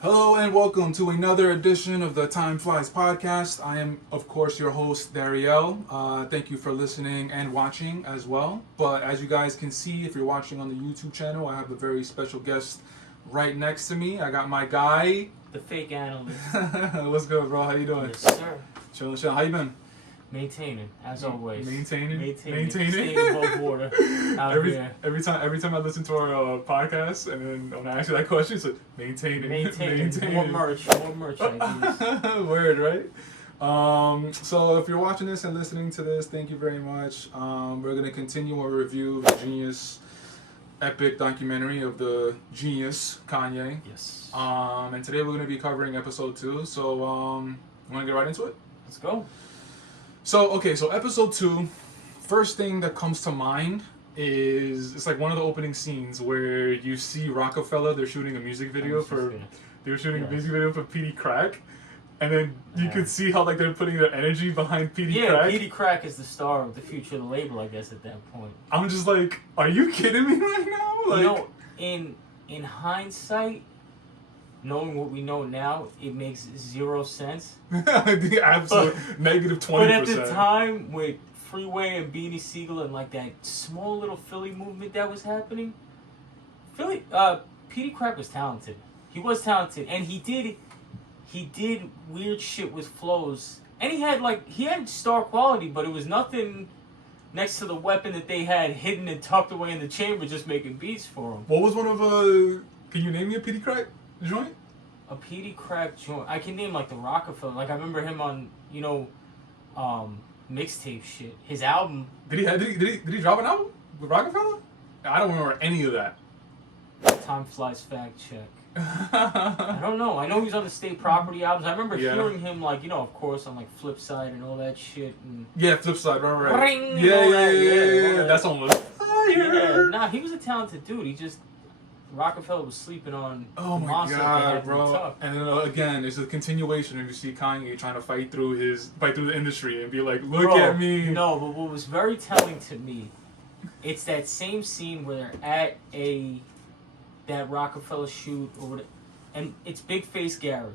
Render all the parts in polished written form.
Hello and welcome to another edition of the Time Flies podcast. I am, of course, your host, Dariel. Thank you for listening and watching as well. But as you guys can see, if you're watching on the YouTube channel, I have a very special guest right next to me. I got my guy. The fake analyst. What's good, bro? How you doing? Yes, sir. Chilling. How you been? Maintaining, as always. Maintaining. Staying above water out here. Every time I listen to our podcast, and then when I ask you that question, it's like maintaining. More merch ideas. Word, right? So if you're watching this and listening to this, thank you very much. We're gonna continue our review of the Genius epic documentary of the genius Kanye. Yes. And today we're gonna be covering episode 2. So wanna get right into it? Let's go. So episode 2, first thing that comes to mind is it's like one of the opening scenes where you see Rockefeller. They're shooting a music video for Petey Crack, and then you could see how like they're putting their energy behind Petey Crack. Yeah, Petey Crack is the star of the future of the label, I guess, at that point. I'm just like, are you kidding me right now? Like, you know, in hindsight, knowing what we know now, it makes 0 sense. the absolute negative 20%. But at the time, with Freeway and Beanie Siegel and like that small little Philly movement that was happening, Petey Crack was talented. He was talented, and he did weird shit with flows, and he had star quality, but it was nothing next to the weapon that they had hidden and tucked away in the chamber, just making beats for him. What was one of can you name me a Petey Crack joint? A Petey Crack joint. I can name like the Rockefeller. Like I remember him on mixtape shit. His album. Did he drop an album with Rockefeller? I don't remember any of that. Time Flies fact check. I don't know. I know he's on the State Property albums. I remember hearing him of course on like Flip Side and all that shit. And yeah, Flip Side, right. Ring, Yeah. That's on the fire. Yeah, nah, he was a talented dude. He just Rockefeller was sleeping on. Oh my monster god, bro! And then again, it's a continuation of you see Kanye trying to fight through the industry and be like, "Look at me." No, but what was very telling to me, it's that same scene where they're at that Rockefeller shoot and it's Big Face Gary.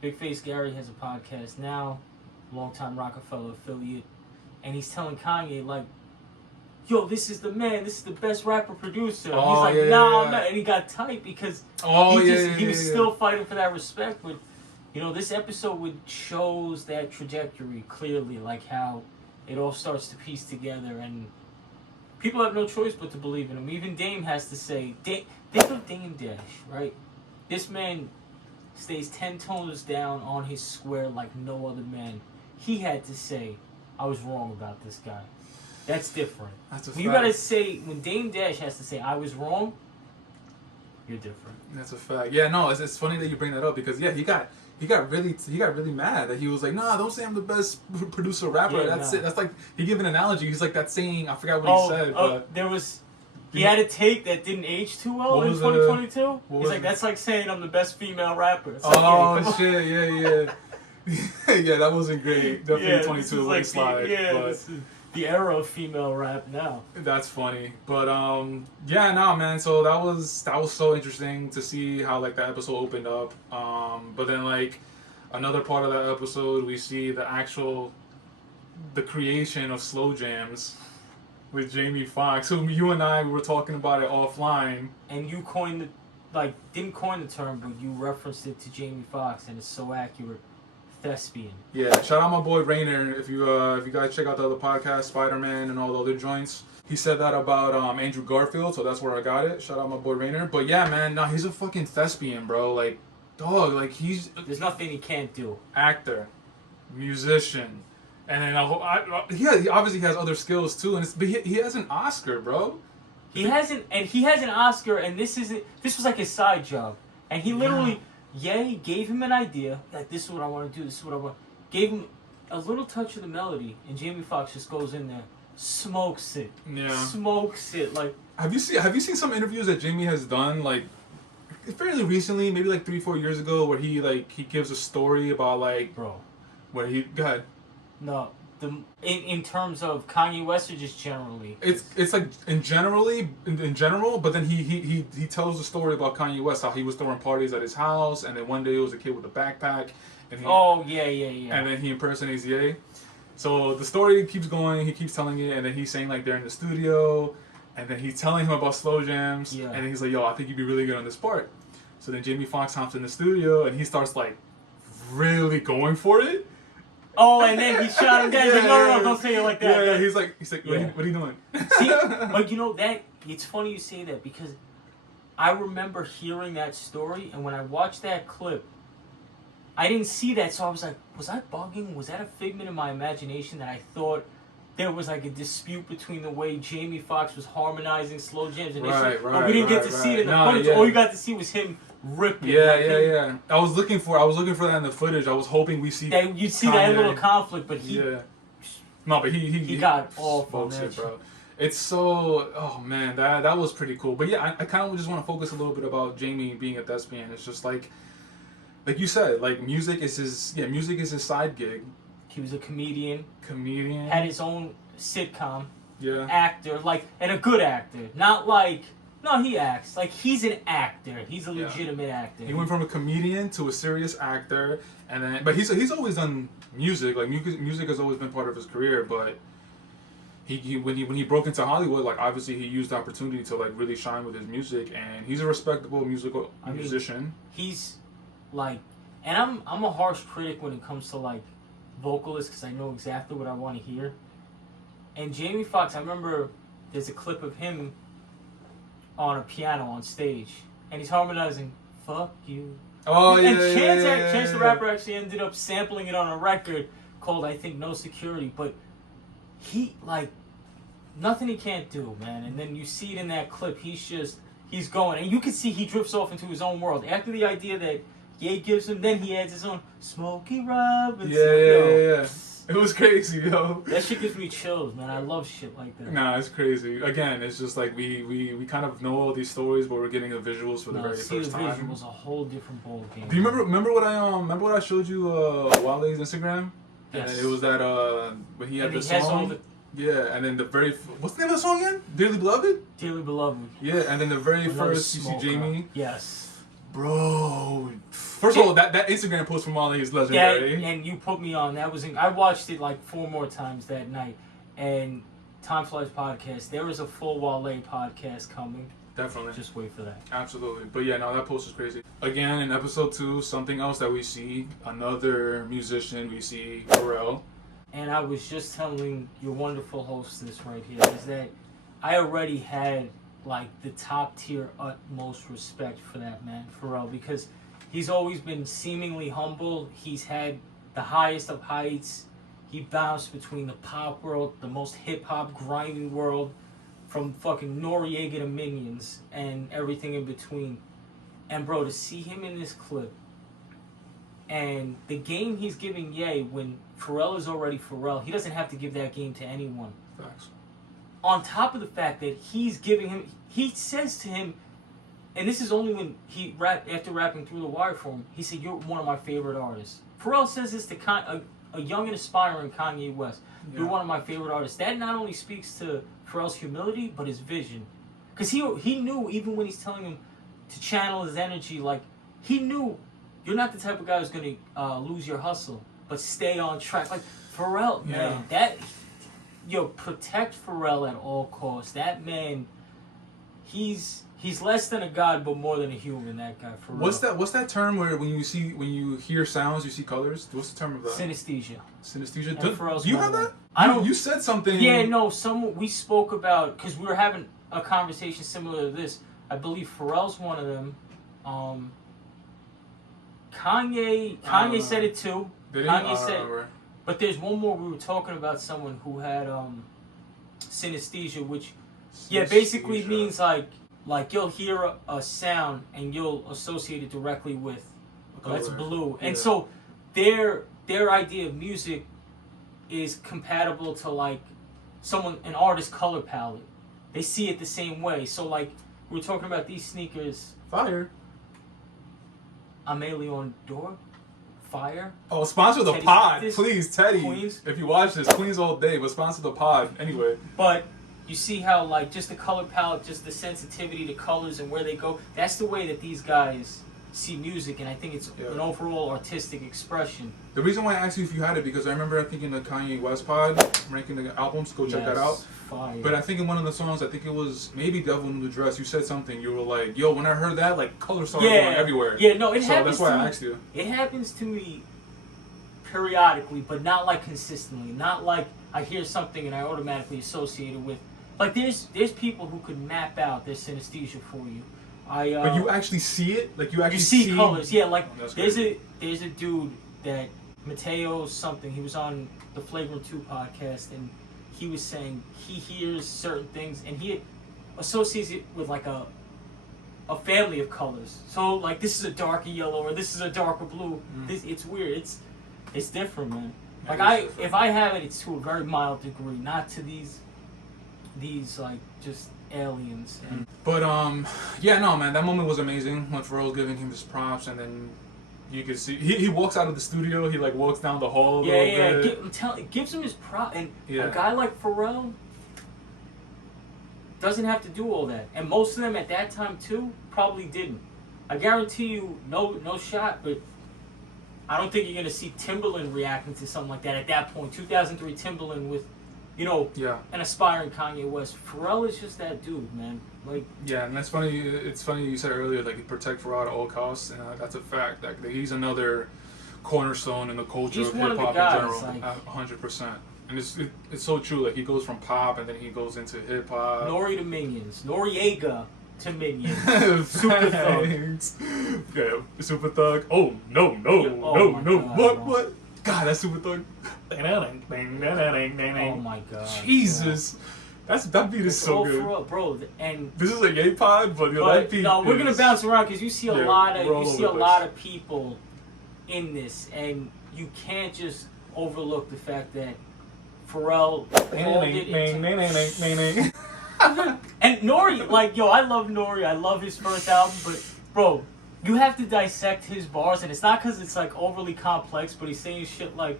Big Face Gary has a podcast now, longtime Rockefeller affiliate, and he's telling Kanye like, yo, this is the man, this is the best rapper producer. Oh, he's like, nah. And he got tight because he was still fighting for that respect. But, this episode shows that trajectory clearly, like how it all starts to piece together. And people have no choice but to believe in him. Even Dame has to say, think of Dame Dash, right? This man stays 10 tones down on his square like no other man. He had to say, I was wrong about this guy. That's different. That's a when fact. you gotta say, when Dame Dash has to say, I was wrong, you're different. That's a fact. Yeah, no, it's funny that you bring that up because he got really mad that he was like, nah, don't say I'm the best producer rapper. Yeah, That's it. That's like he gave an analogy. He's like that saying. I forgot what he said. But he had a take that didn't age too well in 2022. He's like, that's like saying I'm the best female rapper. It's like, shit, yeah. Yeah, that wasn't great. Definitely 22 like slide. This is the era of female rap now. That's funny, but man. So that was so interesting to see how like the episode opened up. But then like another part of that episode, we see the creation of slow jams with Jamie Foxx, who you and I were talking about it offline. And you didn't coin the term, but you referenced it to Jamie Foxx, and it's so accurate. Thespian. Yeah, shout out my boy Rainer. If you guys check out the other podcast, Spider-Man and all the other joints, he said that about Andrew Garfield, so that's where I got it. Shout out my boy Rainer. But yeah, man, no, he's a fucking thespian, bro. Like, dog, like there's nothing he can't do. Actor, musician, and then he obviously has other skills too. But he has an Oscar, bro. He has an Oscar, and this was like his side job, and he literally. Ye gave him an idea that this is what I want to do, this is what I want. Gave him a little touch of the melody, and Jamie Foxx just goes in there, smokes it. Yeah. Smokes it. Like, have you seen some interviews that Jamie has done like fairly recently, maybe like 3-4 years ago, where he gives a story about like bro, where he go ahead. No, in terms of Kanye West or just generally? It's like in general, but then he tells the story about Kanye West, how he was throwing parties at his house, and then one day it was a kid with a backpack, and and then he impersonates Ye. So the story keeps going, he keeps telling it, and then he's saying like they're in the studio, and then he's telling him about slow jams, and then he's like, yo, I think you'd be really good on this part. So then Jamie Foxx hops in the studio, and he starts like really going for it. Oh, and then he shot him down. He's like, no, don't say it like that. Yeah, he's like, what are you doing? See, but you know that it's funny you say that because I remember hearing that story, and when I watched that clip, I didn't see that, so I was like, was I bugging? Was that a figment of my imagination that I thought there was like a dispute between the way Jamie Foxx was harmonizing slow jams and but we didn't get to see it in the footage. All you got to see was him ripping. Yeah. I was looking for that in the footage. I was hoping we see. Yeah, you'd see that little conflict, but he. Yeah. No, but he got all folks it, bro. It's so. Oh man, that was pretty cool. But yeah, I kind of just want to focus a little bit about Jamie being a thespian. It's just like you said, like music is his side gig. He was a comedian. Had his own sitcom. Yeah. Actor, and a good actor. Not like, no, he acts. Like, he's an actor. He's a legitimate actor. He went from a comedian to a serious actor, and then, but he's always done music. Like, music has always been part of his career, but when he broke into Hollywood, like, obviously he used the opportunity to, like, really shine with his music, and he's a respectable musician. He's, like, and I'm a harsh critic when it comes to, like, vocalists, because I know exactly what I want to hear. And Jamie Foxx, I remember there's a clip of him on a piano on stage, and he's harmonizing "Fuck You." Oh, and Chance the Rapper actually ended up sampling it on a record called, I think, No Security. But he, like, nothing he can't do, man. And then you see it in that clip. He's going, and you can see he drifts off into his own world. After the idea that Ye gives him, then he adds his own Smokey Robinson. Yeah. It was crazy, yo. That shit gives me chills, man. I love shit like that. Nah, it's crazy. Again, it's just like we kind of know all these stories, but we're getting the visuals for the very first time. The visuals a whole different ball game. Do you remember what I showed you Wale's Instagram? Yes. And it was that when he had the song. Yeah, and then what's the name of the song again? Dearly Beloved? Dearly Beloved. Yeah, and then the very first you see Jamie. Yes. Bro, first of all, that Instagram post from Wale is legendary. Yeah, and you put me on. I watched it like 4 more times that night. And Time Flies podcast, there is a full Wale podcast coming. Definitely. Just wait for that. Absolutely. But yeah, no, that post is crazy. Again, in episode 2, something else that we see, another musician, we see Pharrell. And I was just telling your wonderful hostess right here, is that I already had like the top tier utmost respect for that man, Pharrell, because he's always been seemingly humble. He's had the highest of heights. He bounced between the pop world, the most hip hop grimy world, from fucking Noriega to Minions and everything in between. And bro, to see him in this clip and the game he's giving Ye when Pharrell is already Pharrell, he doesn't have to give that game to anyone. Facts. On top of the fact that he's giving him, he says to him, and this is only when after rapping Through the Wire for him, he said, "You're one of my favorite artists." Pharrell says this to a young and aspiring Kanye West. "You're one of my favorite artists." That not only speaks to Pharrell's humility, but his vision. Because he knew, even when he's telling him to channel his energy, like, he knew you're not the type of guy who's going to lose your hustle, but stay on track. Like, Pharrell, man, protect Pharrell at all costs. That man, he's less than a god, but more than a human. That guy, Pharrell. What's that term where when you hear sounds, you see colors? What's the term of that? Synesthesia. Synesthesia. Do you have that? I don't. You said something. Yeah, no. We spoke about, because we were having a conversation similar to this. I believe Pharrell's one of them. Kanye said it too. Did he? Kanye said. But there's one more. We were talking about someone who had synesthesia, which basically means like you'll hear a sound and you'll associate it directly with that's blue. And so their idea of music is compatible to like an artist's color palette. They see it the same way. So like we're talking about these sneakers. Fire. Amélion d'Or. fire. Oh, sponsor the Teddy pod, Smith, please, Teddy. Queens. If you watch this, Queens all day, but sponsor the pod anyway. But you see how, like, just the color palette, just the sensitivity to colors and where they go. That's the way that these guys see music, and I think it's an overall artistic expression. The reason why I asked you if you had it, because I remember I think in the Kanye West pod, ranking the albums, go check that out. Fire. But I think in one of the songs, I think it was maybe Devil Knew the Dress, you said something, you were like, yo, when I heard that, like, colors started going everywhere. Yeah, no, it happens. So that's why I asked you. It happens to me periodically, but not like consistently. Not like I hear something and I automatically associate it with. Like, there's people who could map out their synesthesia for you. But you actually see it? Like, you actually see colors. Yeah, like, there's a dude that, Mateo something, he was on the Flagrant 2 podcast, and he was saying he hears certain things, and he associates it with, like, a family of colors. So, like, this is a darker yellow, or this is a darker blue. It's weird. It's different, man. Like, if I have it, it's to a very mild degree, not to these like, just aliens. But yeah, no, man, that moment was amazing when Pharrell's giving him his props, and then you could see he walks out of the studio, he like walks down the hall a little bit. It gives him his prop, and a guy like Pharrell doesn't have to do all that, and most of them at that time too probably didn't. I guarantee you, no shot, but I don't think you're gonna see Timbaland reacting to something like that at that point. 2003 Timbaland with, you know, an aspiring Kanye West. Pharrell is just that dude, man. Like, yeah, and that's funny. It's funny you said earlier, like, you protect Pharrell at all costs, and that's a fact. Like, he's another cornerstone in the culture of hip hop in general. Like, 100%. And it's so true. Like, he goes from pop, and then he goes into hip hop. Nori to Minions, Noriega to Minions, Super Thug. Yeah, Super Thug. Oh no! God, What? God, that's Super Thug. Oh my God! Jesus, that beat is so good, bro. And this is a gay pod, but that beat. No, we're gonna bounce around because you see a lot of people in this, and you can't just overlook the fact that Pharrell called it into. And Nori, like, yo, I love Nori. I love his first album, but bro, you have to dissect his bars, and it's not because it's like overly complex, but he's saying shit like,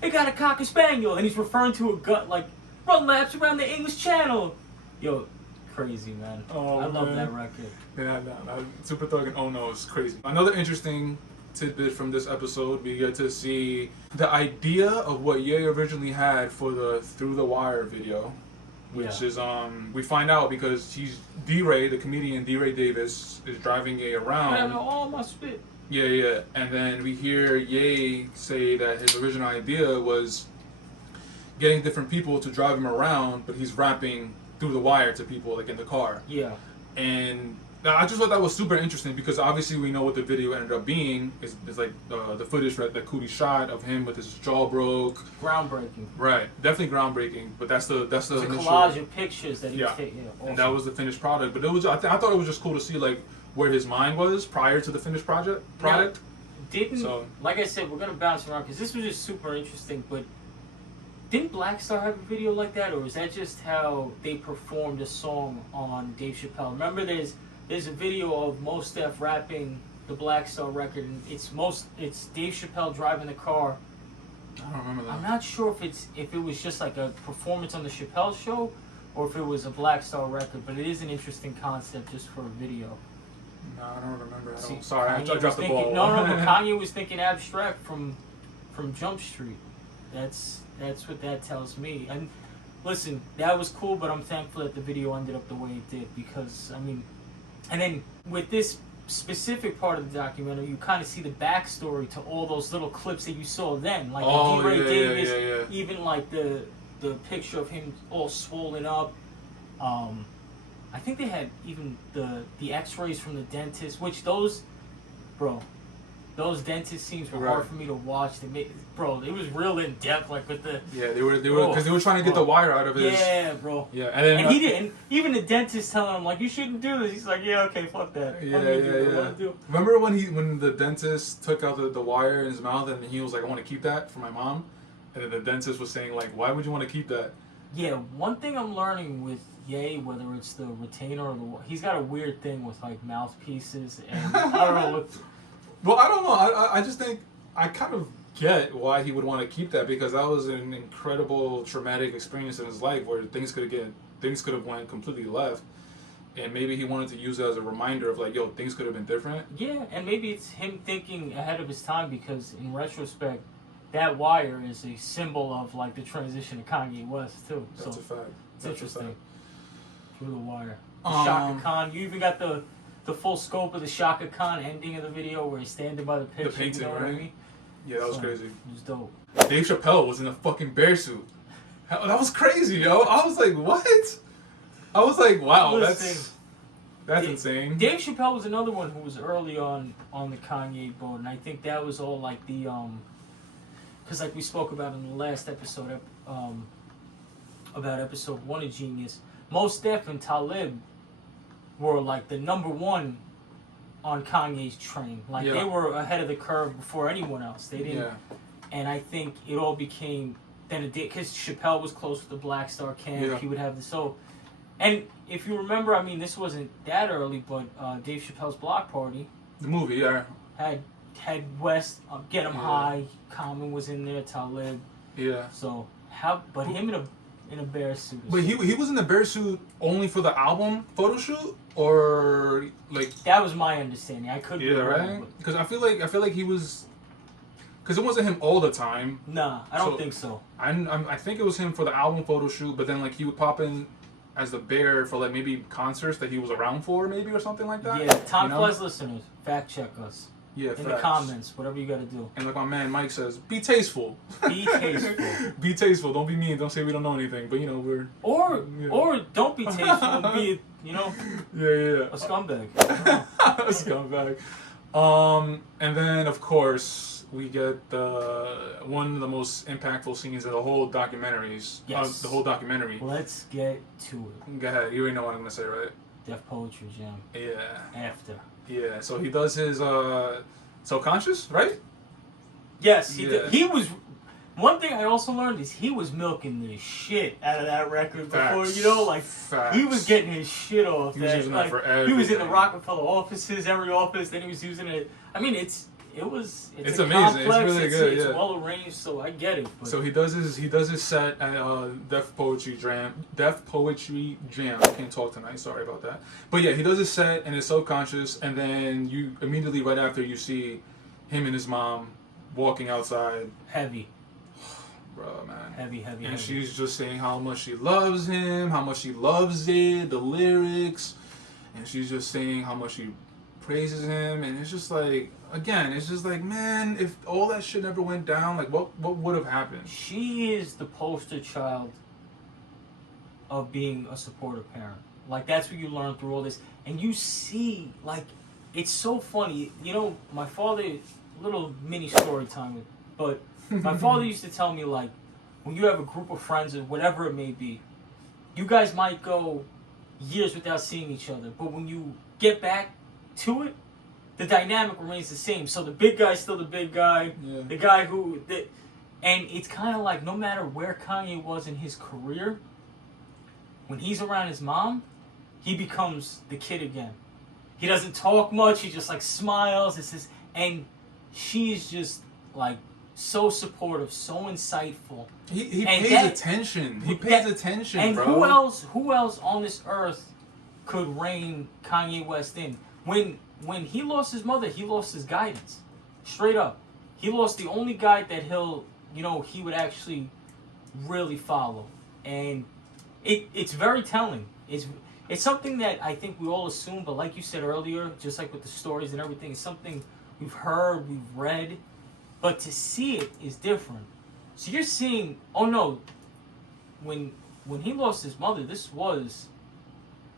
"They got a cocker spaniel," and he's referring to a gut like, "Run laps around the English Channel." Yo, crazy, man. Oh, I love that record. Yeah, no, Super Thug and Oh No is crazy. Another interesting tidbit from this episode, we get to see the idea of what Ye originally had for the Through the Wire video, which is we find out because D-Ray, the comedian D-Ray Davis, is driving Ye around. I know all my spit. Yeah, and then we hear Ye say that his original idea was getting different people to drive him around, but he's rapping through the wire to people, like, in the car. Yeah. And I just thought that was super interesting because obviously we know what the video ended up being. It's like the footage that Cootie shot of him with his jaw broke. Groundbreaking. Right, definitely groundbreaking. But that's the it's a initial collage of pictures that he was taking. Yeah, awesome. And that was the finished product. But it was I thought it was just cool to see, like, where his mind was prior to the finished product. Like I said, we're gonna bounce around because this was just super interesting. But didn't Black Star have a video like that, or was that just how they performed a song on Dave Chappelle? Remember, there's a video of Mos Def rapping the Black Star record, and it's Dave Chappelle driving the car. I don't remember that. I'm not sure if it was just like a performance on the Chappelle show, or if it was a Black Star record. But it is an interesting concept just for a video. No, I don't remember. See, sorry, I dropped the ball. No, but Kanye was thinking abstract from Jump Street. That's what that tells me. And listen, that was cool, but I'm thankful that the video ended up the way it did because, I mean, and then with this specific part of the documentary, you kind of see the backstory to all those little clips that you saw then, like D-Ray Davis, even like the picture of him all swollen up. I think they had even the X-rays from the dentist, which those dentist scenes were hard for me to watch. It was real in depth, like with the they were because they were trying to get the wire out of his. Yeah, bro. Yeah, and then he didn't. Even the dentist telling him like, you shouldn't do this. He's like, yeah, okay, fuck that. Yeah. Remember when the dentist took out the wire in his mouth and he was like, I want to keep that for my mom, and then the dentist was saying like, why would you want to keep that? Yeah, one thing I'm learning with Ye, whether it's the retainer or he's got a weird thing with like mouthpieces, and I don't know what. Well, I don't know. I just think I kind of get why he would want to keep that, because that was an incredible traumatic experience in his life where things could have went completely left, and maybe he wanted to use it as a reminder of like, yo, things could have been different. Yeah, and maybe it's him thinking ahead of his time, because in retrospect, that wire is a symbol of like the transition to Kanye West too. That's a fact. It's That's interesting. Through the wire. The Shaka Khan. You even got the full scope of the Shaka Khan ending of the video where he's standing by the picture. The painting, you know right? what I mean? Yeah, that was crazy. It was dope. Dave Chappelle was in a fucking bear suit. That was crazy, yo. I was like, what? I was like, wow, that's insane. Dave Chappelle was another one who was early on the Kanye boat, and I think that was all like the because like we spoke about in the last episode about episode 1 of Genius, Mos Def and Talib were like the number one on Kanye's train. Like they were ahead of the curve before anyone else. They didn't. Yeah. And I think it all became then it did, because Chappelle was close with the Black Star camp. Yeah. He would have the and if you remember, I mean, this wasn't that early, but Dave Chappelle's Block Party, the movie, had West Get 'Em High. Common was in there, Talib. Yeah. So him in a bear suit. But he was in the bear suit only for the album photo shoot, or like that was my understanding. I could be wrong, right? Because I feel like he was, because it wasn't him all the time. Nah, I don't think so. I think it was him for the album photo shoot, but then like he would pop in as the bear for like maybe concerts that he was around for, maybe, or something like that. Yeah, Tom Flies listeners, fact check us. Yeah, in the comments, whatever you gotta do. And like my man Mike says, be tasteful. Be tasteful. Be tasteful. Don't be mean. Don't say we don't know anything. But you know we're or don't be tasteful. Be a scumbag. A scumbag. And then of course we get one of the most impactful scenes of the whole documentaries. Yes. The whole documentary. Let's get to it. Go ahead. You already know what I'm gonna say, right? Def Poetry Jam. Yeah. After. Yeah, so he does his Subconscious, right? Yes, he did. He was. One thing I also learned is he was milking the shit out of that record before, he was getting his shit off. He was using that for everything. He was in the Rockefeller offices, every office, then he was using it. I mean, it's amazing. Complex, it's really good. It's well arranged, so I get it. But. So he does his set at Def Poetry Jam. I can't talk tonight. Sorry about that. But yeah, he does his set and his Subconscious, and then you immediately right after you see him and his mom walking outside. Heavy. Bro, man. Heavy. And she's just saying how much she loves him, how much she loves it, the lyrics, and she's just saying how much she praises him, and it's just like, again, it's just like, man, if all that shit never went down, like what would have happened? She is the poster child of being a supportive parent. Like, that's what you learn through all this. And you see, like, it's so funny. You know, my father, little mini story time, but my father used to tell me, like, when you have a group of friends or whatever it may be, you guys might go years without seeing each other, but when you get back to it, the dynamic remains the same. So the big guy's still the big guy, the guy and it's kind of like no matter where Kanye was in his career, when he's around his mom, he becomes the kid again. He doesn't talk much. He just like smiles. And she's just like so supportive, so insightful. He pays attention. He pays attention, and bro. Who else on this earth could rein Kanye West in? When he lost his mother, he lost his guidance. Straight up. He lost the only guide that he would actually really follow. And it's very telling. It's something that I think we all assume, but like you said earlier, just like with the stories and everything, it's something we've heard, we've read, but to see it is different. So you're seeing, oh no, when he lost his mother,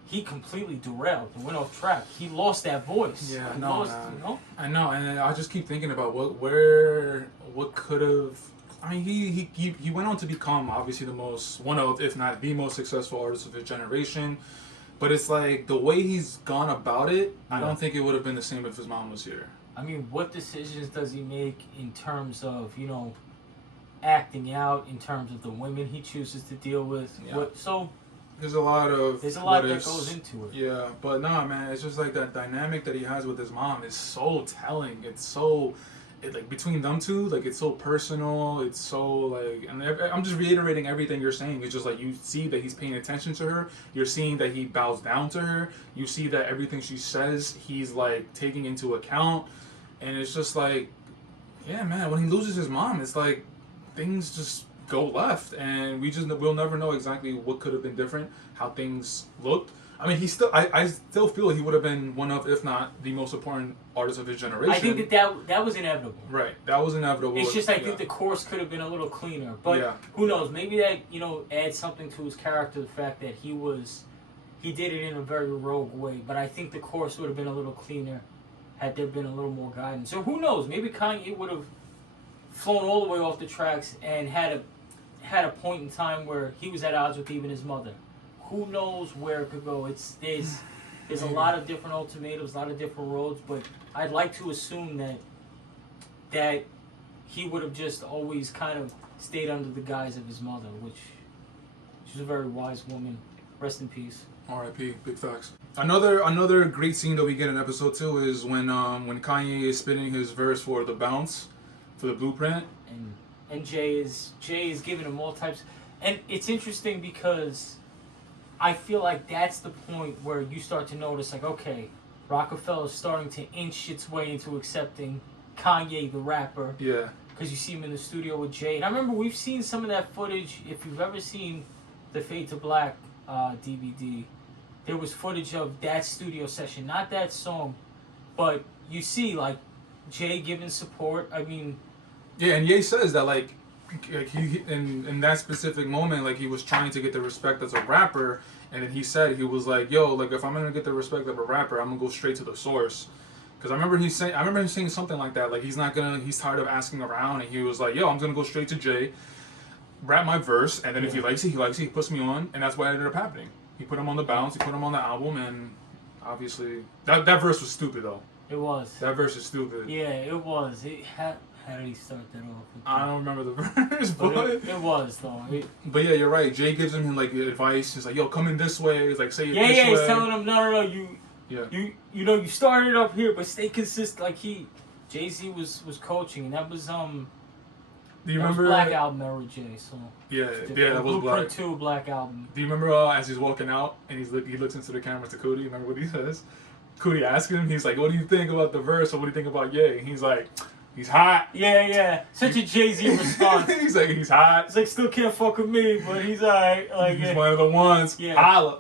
he completely derailed and went off track. He lost that voice. Yeah, I know. I know, and I just keep thinking about what could have. I mean, he went on to become obviously one of, if not the most successful artist of his generation. But it's like the way he's gone about it, I don't think it would have been the same if his mom was here. I mean, what decisions does he make in terms of, acting out, in terms of the women he chooses to deal with? Yeah. There's a lot that goes into it. Yeah, but nah, man, it's just like that dynamic that he has with his mom is so telling. It's so like between them two, like it's so personal. It's so like, and I'm just reiterating everything you're saying. It's just like you see that he's paying attention to her. You're seeing that he bows down to her. You see that everything she says, he's like taking into account, and it's just like, yeah, man. When he loses his mom, it's like things just go left, and we'll never know exactly what could have been different, how things looked. I mean, I still feel he would have been one of, if not the most important artist of his generation. I think that was inevitable. Right, that was inevitable. It's just I think the course could have been a little cleaner, but who knows? Maybe that adds something to his character. The fact that he did it in a very rogue way, but I think the course would have been a little cleaner had there been a little more guidance. So who knows? Maybe Kanye would have flown all the way off the tracks and had a point in time where he was at odds with even his mother. Who knows where it could go? There's a lot of different ultimatums, a lot of different roads, but I'd like to assume that he would have just always kind of stayed under the guise of his mother, which she's a very wise woman. Rest in peace. R.I.P. Big facts. Another great scene that we get in episode 2 is when Kanye is spitting his verse for the bounce, for the blueprint, and Jay is giving him all types, and it's interesting because I feel like that's the point where you start to notice, like, okay, Rockefeller's starting to inch its way into accepting Kanye the rapper. Yeah. Because you see him in the studio with Jay. And I remember we've seen some of that footage. If you've ever seen the Fade to Black DVD, there was footage of that studio session. Not that song, but you see, like, Jay giving support. I mean... Yeah, and Ye says that, like he in that specific moment, like he was trying to get the respect as a rapper, and then he said, he was like, yo, like if I'm gonna get the respect of a rapper, I'm gonna go straight to the source. Because I remember him saying something like that, like he's tired of asking around, and he was like, yo, I'm gonna go straight to Jay, rap my verse, and then if he likes it, he puts me on, and that's what ended up happening. He put him on the bounce, he put him on the album, and obviously that verse was stupid though. It was. That verse is stupid. Yeah, it was. How did he start that off? I don't remember the verse, but it was though. But yeah, you're right. Jay gives him like advice. He's like, "Yo, come in this way." He's like, "Say it this way." Yeah, he's telling him, "No, you started up here, but stay consistent." Like Jay-Z was coaching, and that was Do you remember Black Album era Jay? So yeah, that was Black. Blueprint 2 Black Album. Do you remember as he's walking out and he looks into the camera to Cootie? Remember what he says? Cootie asks him. He's like, "What do you think about the verse? Or what do you think about Ye?" And he's like, "He's hot." Yeah. Such a Jay-Z response. He's like, "He's hot." He's like, "Still can't fuck with me, but he's alright." Like, he's one of the ones. Yeah. Holla.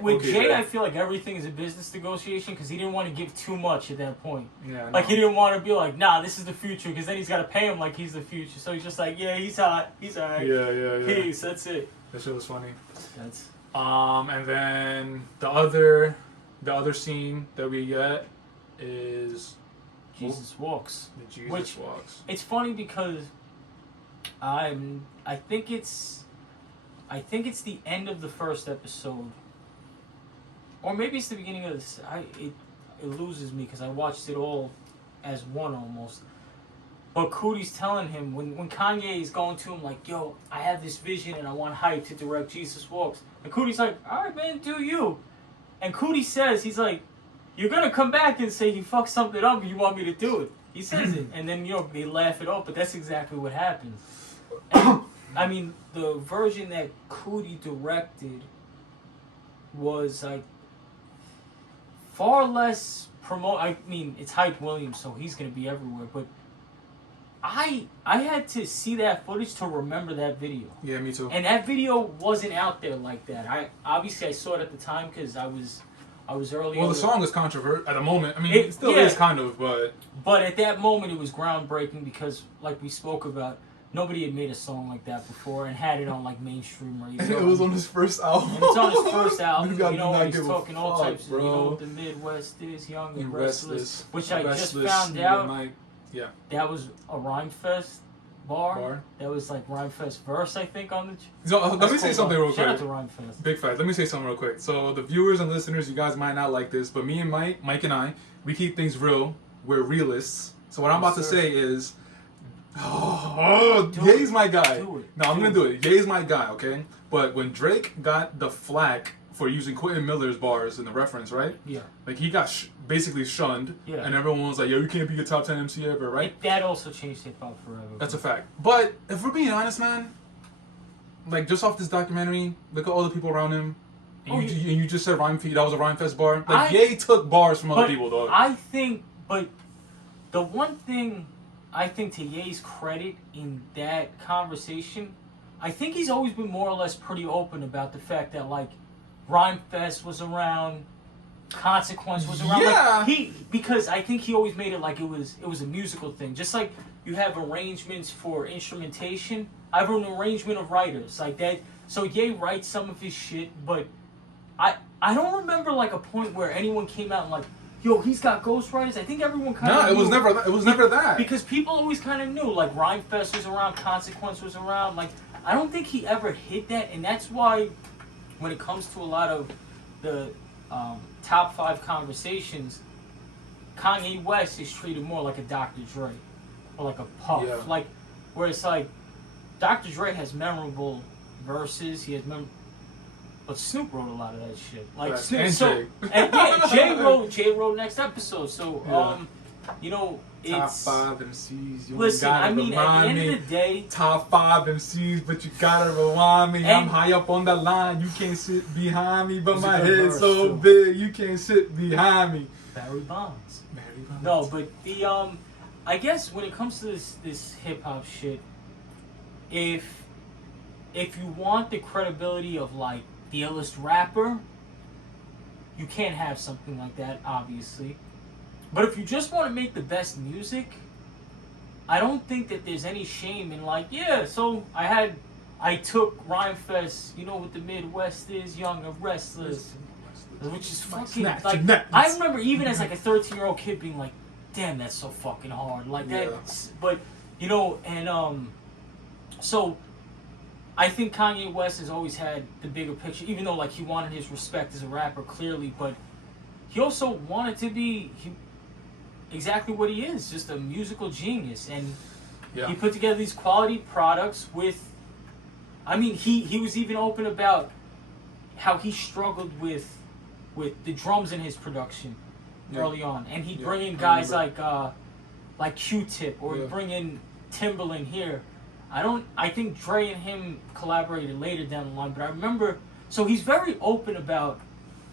With Jay, I feel like everything is a business negotiation because he didn't want to give too much at that point. Yeah. Like, he didn't want to be like, "Nah, this is the future," because then he's got to pay him like he's the future. So he's just like, "Yeah, he's hot. He's alright." Yeah. Peace. That's it. That shit was funny. That's. And then the other scene that we get is Jesus Walks. The Jesus Walks. It's funny because I think it's the end of the first episode, or maybe it's the beginning of this. It loses me because I watched it all as one almost. But Cootie's telling him when Kanye is going to him like, "Yo, I have this vision and I want Hype to direct Jesus Walks," and Cootie's like, "All right, man, do you?" And Cootie says, he's like, "You're gonna come back and say he fucked something up and you want me to do it." He says it, and then they laugh it off, but that's exactly what happens. And, I mean, the version that Cootie directed was like far less I mean, it's Hype Williams, so he's gonna be everywhere. But I had to see that footage to remember that video. Yeah, me too. And that video wasn't out there like that. I saw it at the time because I was early. Well, the song is controversial at the moment. I mean, it still is kind of, but... But at that moment, it was groundbreaking because, like we spoke about, nobody had made a song like that before and had it on, like, mainstream radio. It was on his first album. And it's on his first album. He's talking all types of, what the Midwest is, young and restless. Which I just found out, that was a Rhyme Fest bar. That was, like, Rhyme Fest verse, I think, on the... So, let me say something real quick. Shout out to Rhyme Fest. Big fact. Let me say something real quick. So, the viewers and listeners, you guys might not like this, but me and Mike and I, we keep things real. We're realists. So, what I'm about to say is... Ye's my guy. No, I'm going to do it. Ye's my guy, okay? But when Drake got the flack for using Quentin Miller's bars in the reference, right? Yeah. Like he got basically shunned, and everyone was like, "Yo, you can't be a top 10 MC ever," right? That also changed hip hop forever. That's a fact. But if we're being honest, man, like just off this documentary, look at all the people around him. And you just said Rhyme Feed. That was a Rhyme Fest bar. Like Ye took bars from other people, dog. I think, but the one thing I think to Ye's credit in that conversation, I think he's always been more or less pretty open about the fact that like Rhyme Fest was around, Consequence was around. Yeah. Like, because I think he always made it like it was a musical thing. Just like you have arrangements for instrumentation, I have an arrangement of writers like that. So Ye writes some of his shit, but I don't remember like a point where anyone came out and like, yo, he's got ghostwriters. I think everyone kind of it was never that. Because people always kind of knew, like Rhyme Fest was around, Consequence was around. Like I don't think he ever hit that, and that's why when it comes to a lot of the top 5 conversations, Kanye West is treated more like a Dr. Dre or like a Puff. Yeah. Like where it's like Dr. Dre has memorable verses. He has but Snoop wrote a lot of that shit. Like right. Snoop, and so Jay. and Jay wrote next episode. So you know, it's top 5 MCs. You listen, gotta I mean, at the end me. of the day, Top 5 MCs, but you gotta rewind me. And I'm high up on the line. You can't sit behind me, but It's a my good head's verse, so too. big. You can't sit behind me. Barry Bonds. Barry Bonds. No, but the I guess when it comes to this hip hop shit, if you want the credibility of like the illest rapper, you can't have something like that, obviously. But if you just want to make the best music, I don't think that there's any shame in like, yeah, so I took Rhyme Fest, you know what the Midwest is, young and restless, which is fucking like, I remember even as like a 13-year-old kid being like, damn, that's so fucking hard, like that. But you know, and so I think Kanye West has always had the bigger picture, even though like he wanted his respect as a rapper clearly, but he also wanted to be exactly what he is, just a musical genius, and he put together these quality products with. I mean, he was even open about how he struggled with the drums in his production early on, and he'd bring in guys like Q-Tip or bring in Timbaland here. I think Dre and him collaborated later down the line, but I remember. So he's very open about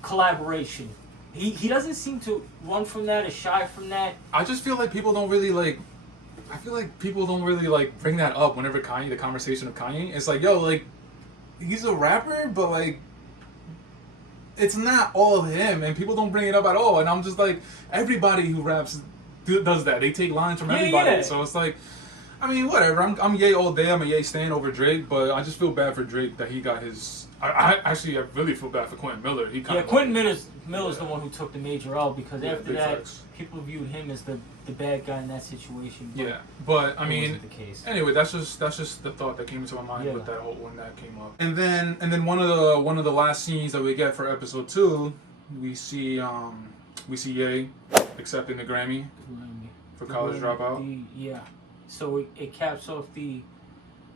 collaboration. He doesn't seem to run from that or shy from that. I just feel like people don't really like. I feel like people don't really like bring that up whenever the conversation of Kanye. It's like, yo, like, he's a rapper, but like, it's not all him, and people don't bring it up at all. And I'm just like, everybody who raps does that. They take lines from everybody. So it's like, I mean, whatever. I'm Ye all day. I'm a Ye stan over Drake, but I just feel bad for Drake that he got his. I really feel bad for Quentin Miller. Quentin Miller's the one who took the major L because after that, people viewed him as the bad guy in that situation. But but I mean, the case. Anyway, that's just the thought that came into my mind with that whole when that came up. And then one of the last scenes that we get for episode 2, we see Ye accepting the Grammy for College Dropout. So it caps off the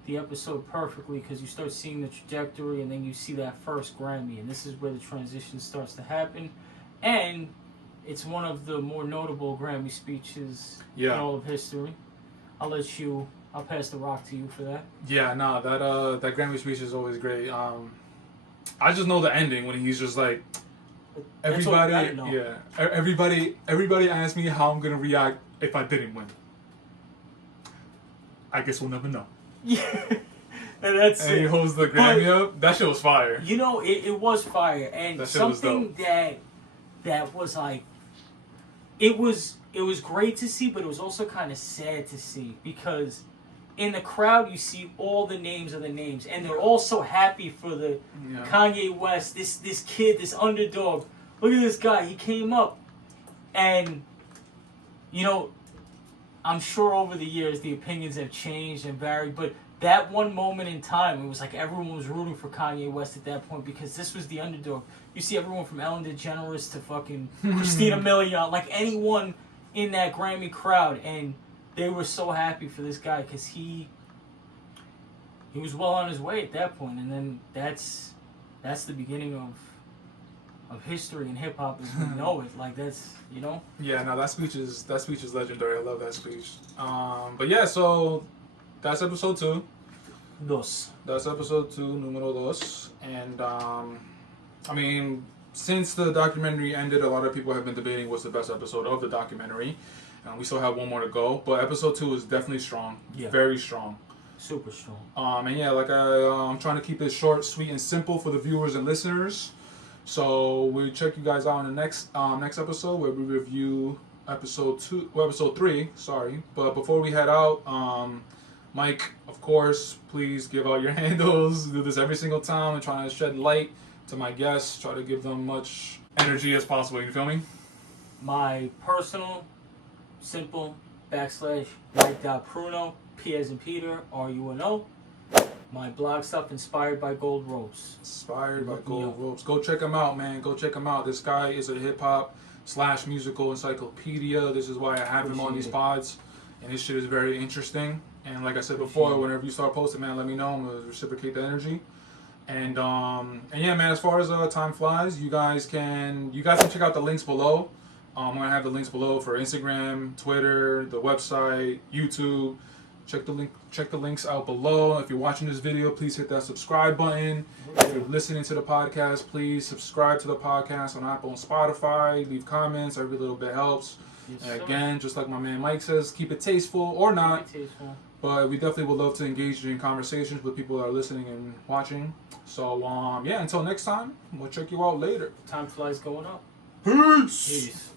episode perfectly because you start seeing the trajectory and then you see that first Grammy, and this is where the transition starts to happen, and it's one of the more notable Grammy speeches in all of history. I'll pass the rock to you for that. Yeah, nah, that Grammy speech is always great. I just know the ending when he's just like, everybody asked me how I'm gonna react if I didn't win. I guess we'll never know. Yeah, and he holds the Grammy up. That shit was fire. You know, it was fire, and something that was like, it was great to see, but it was also kind of sad to see because in the crowd you see all the names of the names, and they're all so happy for the Kanye West, this kid, this underdog. Look at this guy. He came up, and you know. I'm sure over the years the opinions have changed and varied, but that one moment in time, it was like everyone was rooting for Kanye West at that point because this was the underdog. You see everyone from Ellen DeGeneres to fucking Christina Milian, like anyone in that Grammy crowd, and they were so happy for this guy because he was well on his way at that point, and then that's the beginning of history and hip hop as we know it. Like that's, you know. Yeah, no, that speech is legendary. I love that speech. But yeah, so that's episode 2. Dos. That's episode 2, numero dos. And I mean, since the documentary ended, a lot of people have been debating what's the best episode of the documentary. We still have one more to go, but episode 2 is definitely strong. Yeah. Very strong. Super strong. And yeah, like I'm trying to keep it short, sweet, and simple for the viewers and listeners. So we'll check you guys out in the next episode where we review episode 3. Sorry, but before we head out, Mike, of course, please give out your handles. Do this every single time. I'm trying to shed light to my guests. Try to give them much energy as possible. You feel me? My personal, simple, /Mike.Pruno, P as in Peter, RUNO. My blog stuff inspired by Gold Ropes. Inspired by Gold Ropes. Go check him out, man. Go check him out. This guy is a hip-hop / musical encyclopedia. This is why I have him on these pods. And this shit is very interesting. And like I said before, whenever you start posting, man, let me know. I'm going to reciprocate the energy. And yeah, man, as far as time flies, you guys can check out the links below. I'm going to have the links below for Instagram, Twitter, the website, YouTube. Check the links out below. If you're watching this video, please hit that subscribe button. If you're listening to the podcast, please subscribe to the podcast on Apple and Spotify. Leave comments. Every little bit helps. Yes, and again, just like my man Mike says, keep it tasteful or not. But we definitely would love to engage in conversations with people that are listening and watching. So yeah, until next time, we'll check you out later. Time flies going up. Peace. Peace.